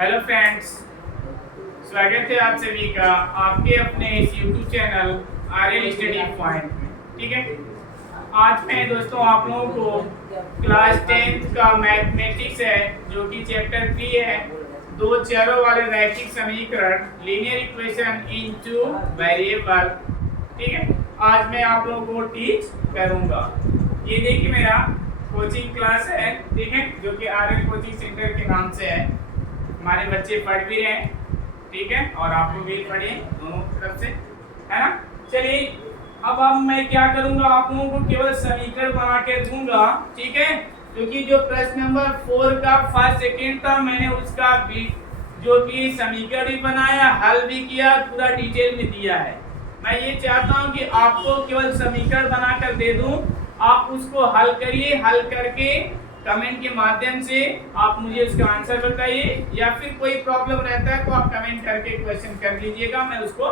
Hello friends, स्वागत है आप सभी का आपके अपने इस YouTube channel Aryan study point में। ठीक है, आज मैं दोस्तों आप लोगों को क्लास 10th का मैथमेटिक्स है जो कि चैप्टर 3 है, दो चरों वाले रैखिक समीकरण लीनियर इक्वेशन इनटू वेरिएबल। ठीक है, आज मैं आप लोगों को टीच करूंगा। ये देखिए मेरा कोचिंग क्लास है, ठीक है, जो कि आर्यन कोचिंग सेंटर के नाम से है। हमारे बच्चे पढ़ भी रहे हैं, ठीक है, और आप लोग भी पढ़िए दोनों तरफ से, है ना। चलिए अब मैं क्या करूंगा, आप लोगों को केवल समीकरण बना के दूंगा, ठीक है, क्योंकि जो प्रश्न नंबर 4 का फर्स्ट सेकंड था मैंने उसका भी जो कि समीकरण भी बनाया, हल भी किया, पूरा डिटेल में दिया है। मैं ये चाहता हूं कि आपको केवल समीकरण बनाकर दे दूं, आप उसको हल करिए, हल करके कमेंट के माध्यम से आप मुझे उसका आंसर बताइए, या फिर कोई प्रॉब्लम रहता है तो आप कमेंट करके क्वेश्चन कर लीजिएगा, मैं उसको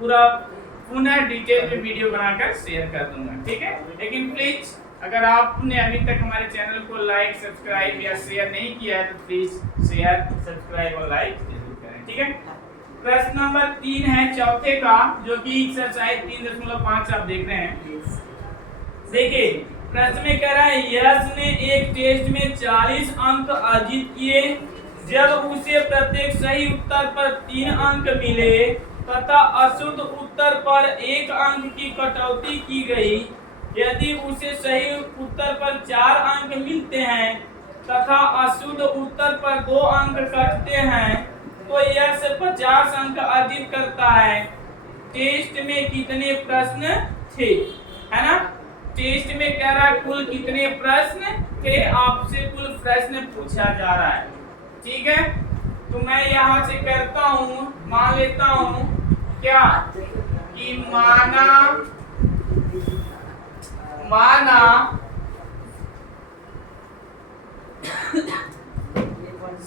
पूरा पुनः डिटेल में वीडियो बनाकर शेयर कर दूंगा। ठीक है, लेकिन प्लीज अगर आपने अभी तक हमारे चैनल को लाइक, सब्सक्राइब या शेयर नहीं किया है तो प्लीज शेयर, सब्सक्राइब और लाइक जरूर करें। ठीक है, प्रश्न नंबर 3 है चौथे का, जो कि एक्सरसाइज 3.5 आप देख रहे हैं। देखिए प्रश्न में कह रहा है यश ने एक टेस्ट में 40 अंक अर्जित किए। जब उसे प्रत्येक सही उत्तर पर 3 अंक मिले तथा अशुद्ध उत्तर पर 1 अंक की कटौती की गई, यदि उसे सही उत्तर पर 4 अंक मिलते हैं तथा अशुद्ध उत्तर पर 2 अंक कटते हैं तो यश 50 अंक अर्जित करता है। टेस्ट में कितने प्रश्न थे, है ना। टेस्ट में कह रहा है कुल कितने प्रश्न थे, आपसे कुल प्रश्न पूछा जा रहा है। ठीक है, तो मैं यहां से करता हूं, मान लेता हूं क्या कि माना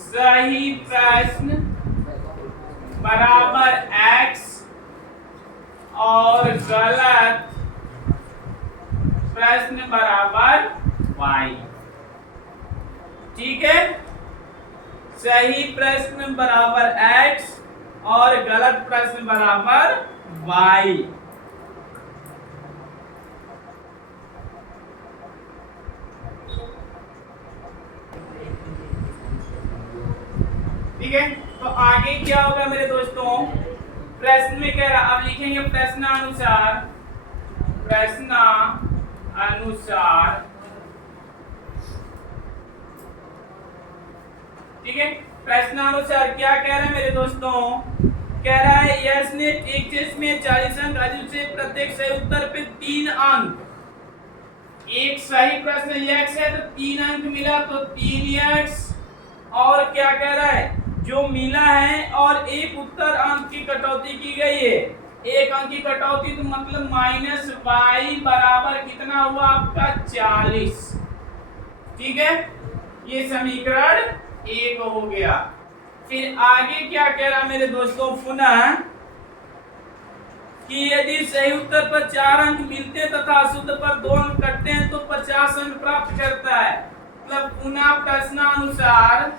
सही प्रश्न बराबर x और गलत प्रश्न बराबर y। ठीक है, सही प्रश्न बराबर x और गलत प्रश्न बराबर y। ठीक है, तो आगे क्या होगा मेरे दोस्तों, प्रश्न में कह रहा, अब लिखेंगे प्रश्नानुसार ठीक है, प्रश्नानुसार क्या कह रहे हैं मेरे दोस्तों, कह रहा है यश ने एक टेस्ट में 40 अंक अर्जित से प्रत्येक सही उत्तर पे 3 अंक, एक सही प्रश्न x है तो 3 अंक मिला तो 3x, और क्या कह रहा है जो मिला है और एक उत्तर अंक की कटौती की गई है, 1 अंक की कटौती तो मतलब -y बराबर कितना हुआ आपका 40। ठीक है, ये समीकरण 1 हो गया। फिर आगे क्या कह रहा मेरे दोस्तों, पुनः कि यदि सही उत्तर पर 4 अंक मिलते हैं तथा अशुद्ध पर 2 अंक कटते हैं तो 50 अंक प्राप्त करता है। मतलब पुनः प्रश्नानुसार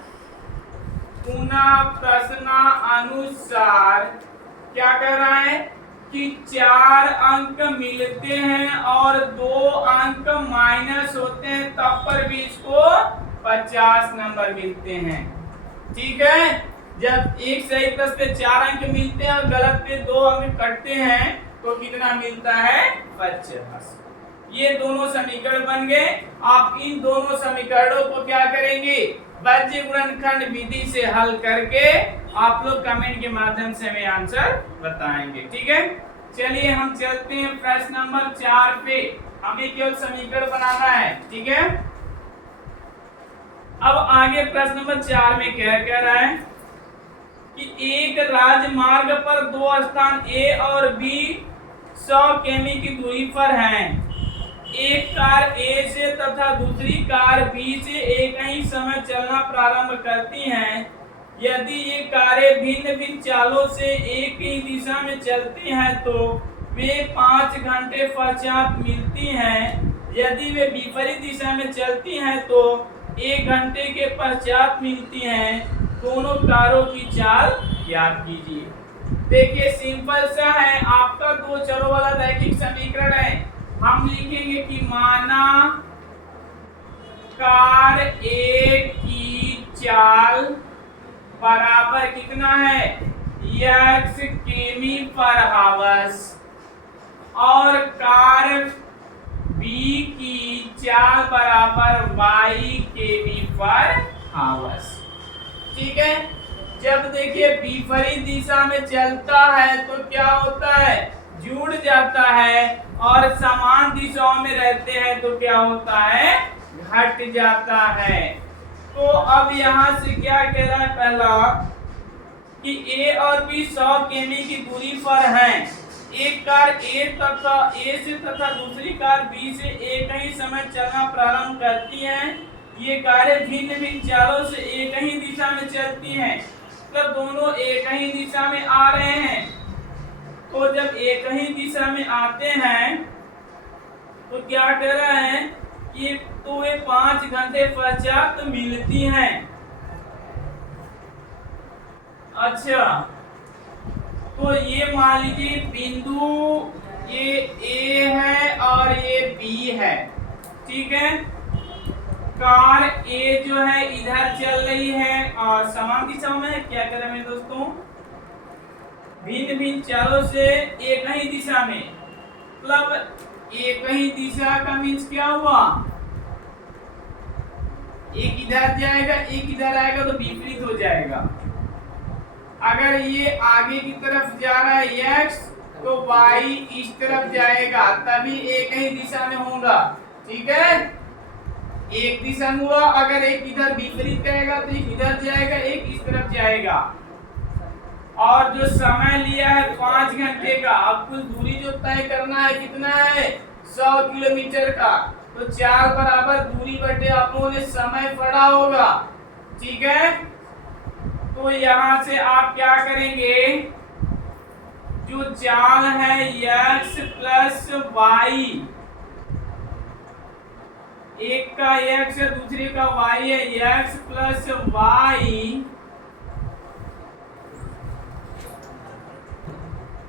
क्या कर रहा है कि 4 अंक मिलते हैं और 2 अंक माइनस होते हैं, तब पर भी इसको 50 नंबर मिलते हैं। ठीक है, जब एक सही प्रश्न पे 4 अंक मिलते हैं और गलत पे 2 अंक कटते हैं तो कितना मिलता है 50। ये दोनों समीकरण बन गए। आप इन दोनों समीकरणों को क्या करेंगे, बीजीय गुणनखंड विधि से हल करके आप लोग कमेंट के माध्यम से हमें आंसर बताएंगे। ठीक है, चलिए हम चलते हैं प्रश्न नंबर 4 पे, हमें केवल समीकरण बनाना है। ठीक है, अब आगे प्रश्न नंबर 4 में क्या कह रहा है कि एक राजमार्ग पर 2 स्थान A और B 100 किमी की दूरी पर हैं। एक कार A से तथा दूसरी कार B से एक ही समय चलना प्रारंभ करती हैं। यदि ये कारें भिन्न भिन्न चालों से एक ही दिशा में चलती हैं तो वे 5 घंटे पश्चात मिलती हैं। यदि वे विपरीत दिशा में चलती हैं तो 1 घंटे के पश्चात मिलती हैं। दोनों कारों की चाल ज्ञात कीजिए। देखिए सिंपल सा है, आपका दो चरों वाला रैखिक समीकरण है। हम लिखेंगे कि माना कार ए की चाल बराबर कितना है, x किमी पर हावर्स, और कार बी की चाल बराबर y किमी पर हावर्स। ठीक है, जब देखिए विपरीत दिशा में चलता है तो क्या होता है, जुड़ जाता है, और समान दिशाओं में रहते हैं तो क्या होता है, घट जाता है। तो अब यहां से क्या कह रहा है, पहला कि A और B 100 किमी की दूरी पर हैं। एक कार A से तथा दूसरी कार B से एक ही समय चलना प्रारंभ करती हैं। ये कारें भिन्न भिन्न चालों से एक ही दिशा में चलती हैं। तो दोनों एक ही दिशा में आ रहे हैं। तो जब एक ही दिशा में आते हैं तो क्या कर रहा है कि तो वे 5 घंटे पश्चात मिलती हैं। अच्छा, तो ये मान लीजिए बिंदु ये A है और ये B है। ठीक है, कार A जो है इधर चल रही है और समान दिशा में, क्या कर रहे हैं मेरे दोस्तों, भिन्न भिन्न चालों से एक ही दिशा में, मतलब एक ही दिशा का मीन्स क्या हुआ, एक इधर जाएगा एक इधर आएगा तो विपरीत हो जाएगा। अगर ये आगे की तरफ जा रहा है x तो y इस तरफ जाएगा, तभी एक ही दिशा में होगा। ठीक है, एक दिशा में हुआ, अगर एक इधर विपरीत करेगा तो एक इधर जाएगा एक इस तरफ जाएगा। और जो समय लिया है 5 घंटे का, अब कुल दूरी जो तय करना है कितना है, 100 किलोमीटर का, तो 4 बराबर दूरी बटे आप लोगों ने समय पढ़ा होगा। ठीक है, तो यहां से आप क्या करेंगे, जो चाल है x प्लस y, एक का x है दूसरे का y है, x प्लस y,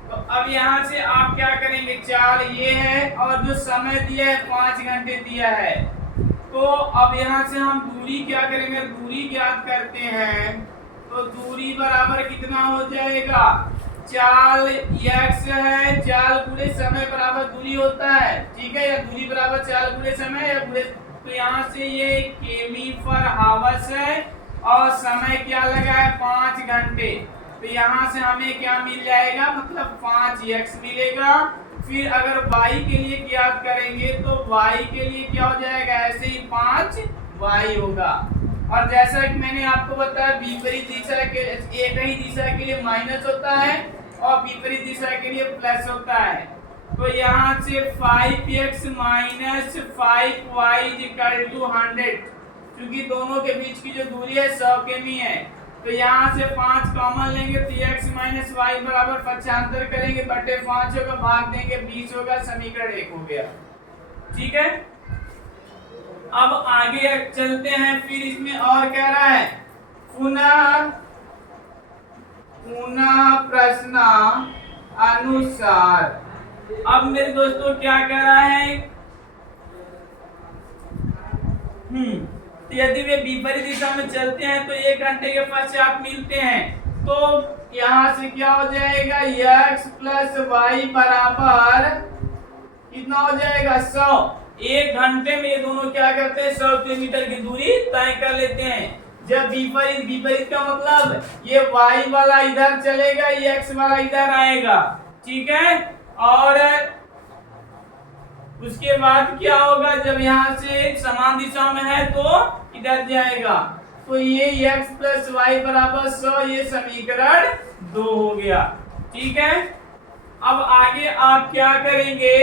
तो अब यहां से आप क्या करेंगे, चाल ये है और जो समय दिया है 5 घंटे दिया है, तो अब यहां से हम दूरी क्या करेंगे, दूरी ज्ञात करते हैं। तो दूरी बराबर कितना हो जाएगा, चाल x है, चाल गुणे समय बराबर दूरी होता है। ठीक है, या दूरी बराबर चाल गुणे समय या गुणे, तो यहाँ से ये किमी पर हावर्स है और समय क्या लगा है 5 घंटे, तो यहाँ से हमें क्या मिल जाएगा, मतलब 5x मिलेगा। फिर अगर y के लिए ज्ञात करेंगे तो y के लिए क्या हो जाएगा, ऐसे ही 5y होगा। और जैसा कि मैंने आपको बताया विपरीत दिशा के, एक ही दिशा के लिए माइनस होता है और विपरीत दिशा के लिए प्लस होता है। तो यहाँ से 5x minus 5y equal to 100, क्योंकि दोनों के बीच की जो दूरी है 100 किमी है, तो यहाँ से 5 कॉमन लेंगे तो x माइनस वाई बराबर 75 करेंगे, बटे 5 होगा, भाग देंगे 20 होगा, समीकरण 1 हो गया। ठीक है, अब आगे चलते हैं। फिर इसमें और कह रहा है, पुनः प्रश्न अनुसार। अब मेरे दोस्तों क्या कह रहा है, यदि वे विपरीत दिशा में चलते हैं तो 1 घंटे के पश्चात मिलते हैं, तो यहाँ से क्या हो जाएगा, x प्लस वाई बराबर कितना हो जाएगा, 100। 1 घंटे में ये दोनों क्या करते हैं, 100 किलोमीटर की दूरी तय कर लेते हैं। जब विपरीत का मतलब ये y वाला इधर चलेगा, ये x वाला इधर आएगा। ठीक है, और उसके बाद क्या होगा, जब यहाँ से समान दिशा में है तो इधर जाएगा, तो ये x प्लस वाई बराबर 100, ये समीकरण 2 हो गया। ठीक है, अब आगे आप क्या करेंगे,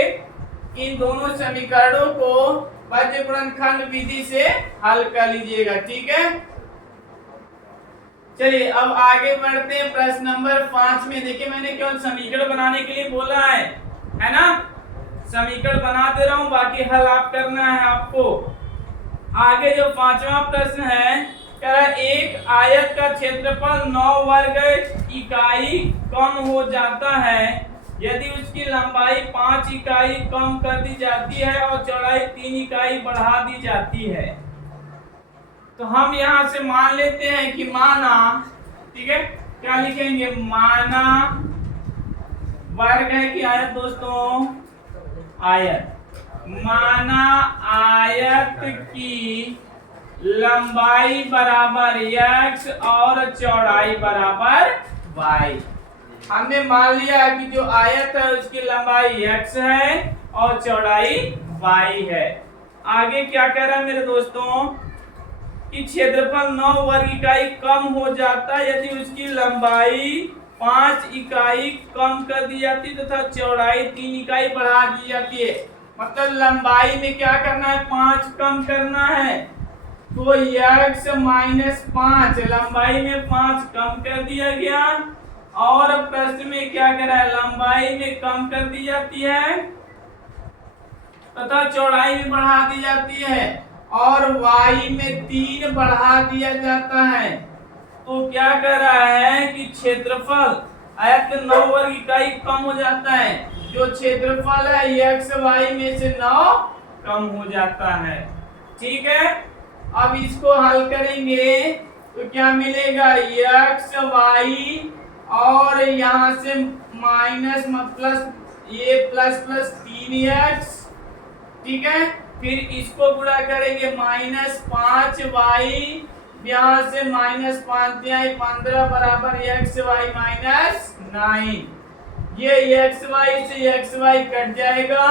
इन दोनों समीकरणों को पद्य गुणनखंड विधि से हल कर लीजिएगा। ठीक है, चलिए अब आगे बढ़ते हैं प्रश्न नंबर 5 में। देखिए मैंने केवल समीकरण बनाने के लिए बोला है ना, समीकरण बना दे रहा हूं, बाकी हल आप करना है आपको। आगे जो 5वां प्रश्न है, एक आयत का क्षेत्रफल 9 वर्ग इकाई कम हो जाता है यदि उसकी लंबाई 5 इकाई कम कर दी जाती है और चौड़ाई 3 इकाई बढ़ा दी जाती है। तो हम यहाँ से मान लेते हैं कि माना, ठीक है, क्या लिखेंगे, माना वर्ग है कि आयत दोस्तों, आयत, माना आयत की लंबाई बराबर x और चौड़ाई बराबर y। हमने मान लिया कि जो आयत है उसकी लंबाई x है और चौड़ाई y है। आगे क्या कह रहा है मेरे दोस्तों कि क्षेत्रफल 9 वर्ग इकाई कम हो जाता है यदि उसकी लंबाई 5 इकाई कम कर दी जाती तथा चौड़ाई 3 इकाई बढ़ा दी जाती है। मतलब लंबाई में क्या करना है, 5 कम करना है, तो x माइनस 5, लंबाई में 5 कम कर दिया गया और प्रश्न में क्या करा है, लंबाई में कम कर दी जाती है तथा चौड़ाई भी बढ़ा दी जाती है और y में 3 बढ़ा दिया जाता है। तो क्या कर रहा है कि क्षेत्रफल आयत के 9 वर्ग इकाई कम हो जाता है, जो क्षेत्रफल है x y में से 9 कम हो जाता है। ठीक है, अब इसको हल करेंगे तो क्या मिलेगा, x y और यहाँ से माइनस प्लस ये प्लस प्लस 3x, ठीक है, फिर इसको गुणा करेंगे माइनस 5y, यहाँ से माइनस 5 15 बराबर x y माइनस 9। ये x y से x y कट जाएगा,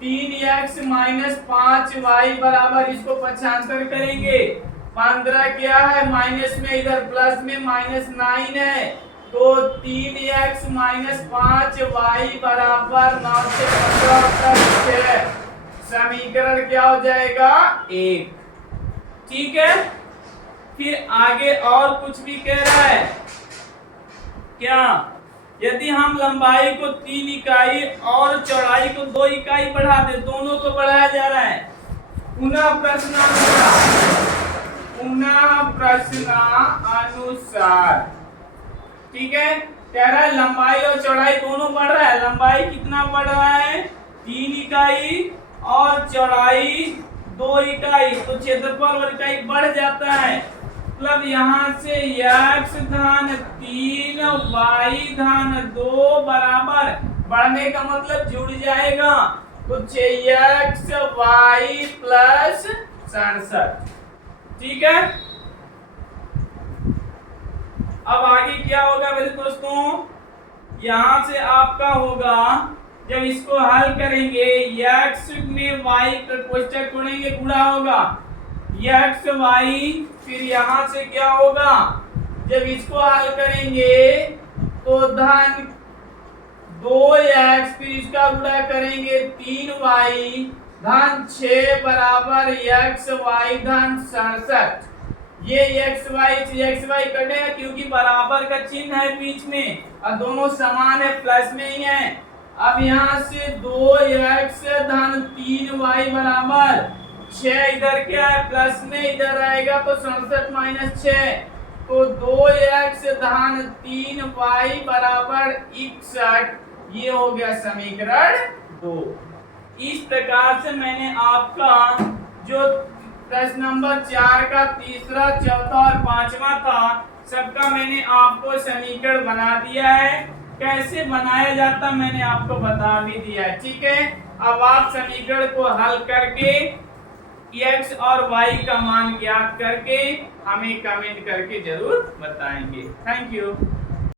3x माइनस 5y बराबर, इसको पक्षांतर करेंगे, 15 क्या है माइनस में, इधर प्लस में माइनस 9 है, तो 3x माइनस 5y बराबर 9 से 15 तक है। समीकरण क्या हो जाएगा, 1। ठीक है, फिर आगे और कुछ भी कह रहा है क्या, यदि हम लंबाई को 3 इकाई और चौड़ाई को 2 इकाई बढ़ा दे, दोनों को बढ़ाया जा रहा है। पुनः प्रश्नानुसार, ठीक है, कह रहा है लंबाई और चौड़ाई दोनों बढ़ रहा है। लंबाई कितना बढ़ रहा है, 3 इकाई और चौड़ाई 2 इकाई, तो क्षेत्रफल और इकाई बढ़ जाता है। मतलब यहाँ से x धन 3 y धन 2 बराबर, बढ़ने का मतलब जुड़ जाएगा, कुछ x y प्लस 67। ठीक है, अब आगे क्या होगा मेरे दोस्तों, यहाँ से आपका होगा जब इसको हल करेंगे x में y कोष्ठक जोड़ेंगे, गुणा होगा x y, फिर यहाँ से क्या होगा, जब इसको हल करेंगे तो धन 2x, फिर इसका गुणा करेंगे 3y धन 6 बराबर x y धन 67। ये x y से x y कटेगा क्योंकि बराबर का चिन्ह है बीच में और दोनों समान है, प्लस में ही है। अब यहाँ से 2x धन 3y बराबर 6, इधर क्या है प्लस में, इधर आएगा तो 67 माइनस 6, तो 2x धन 3y बराबर 61। ये हो गया समीकरण 2। इस प्रकार से मैंने आपका जो प्रश्न नंबर 4 का तीसरा, चौथा और 5वां था, सबका मैंने आपको समीकरण बना दिया है। कैसे बनाया जाता मैंने आपको बता भी दिया है। ठीक है, अब आप समीकरण को हल करके x और y का मान ज्ञात करके हमें कमेंट करके जरूर बताएंगे। Thank you.